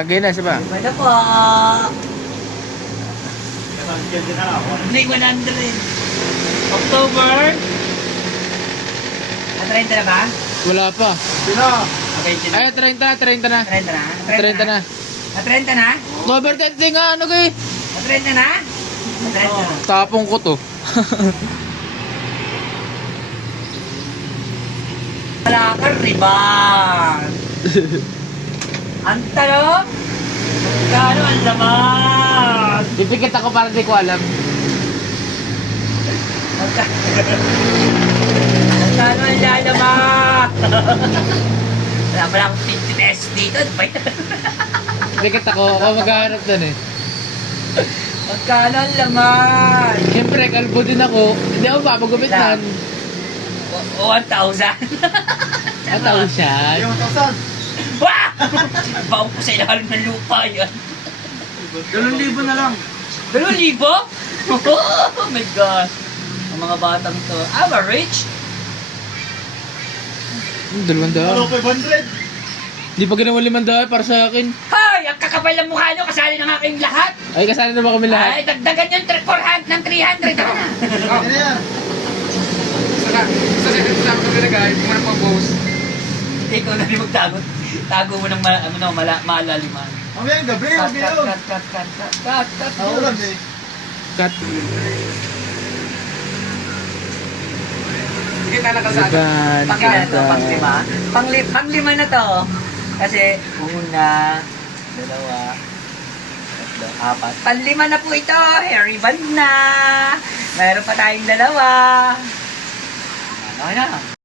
Lagay na siya ba? Wala po. May 100. October. At 30 na ba? Wala pa. Sino? Okay, sino? Ay, 30 na. 30 na? 30 na. At 30 na? October 30 nga, ano kay? At 30 na? At 30 na. Tapong ko to. Wala ka riban. Ang tanong? Kano ang laman? Pipikit ako para di ko alam. Magkano ang lalaman? Wala pala akong 50 pesos dito. Ano ba yan? Pipikit ako maghahanap dun eh. Magkano ang laman? Siyempre, kalbo din ako. Hindi ako papagupitan. 1,000. Ang tawag siya. Yung 1,000. Wah! Baon ko sa ilalim ng lupa yan. 2,000 na lang. 2,000? Oh my gosh. Ang mga batang to. I'm a rich. 200. Ano, 500? Hindi pa ginawa 500 para sa akin. Hoy! Ang kakapal ng mukha nyo. Kasali ng aking lahat. Ay, kasali na ba kami lahat? Ay, dagdagan yung 400 ng 300. Ano yan? Sa second sa kami nagay, hindi mo na pang-post. Ikaw na rin magtago. Tago mo ng malaliman. Mamaya yung gabi, Cut, huwag cut, yun. cut. Ako lang eh. Cut. Sige na nakasada. Riban. Pangilan to? Panglima? Panglima na to. Kasi una, dalawa, tatlo, apat. Panlima na po ito. Hairy band na. Mayroon pa tayong dalawa. Ano na?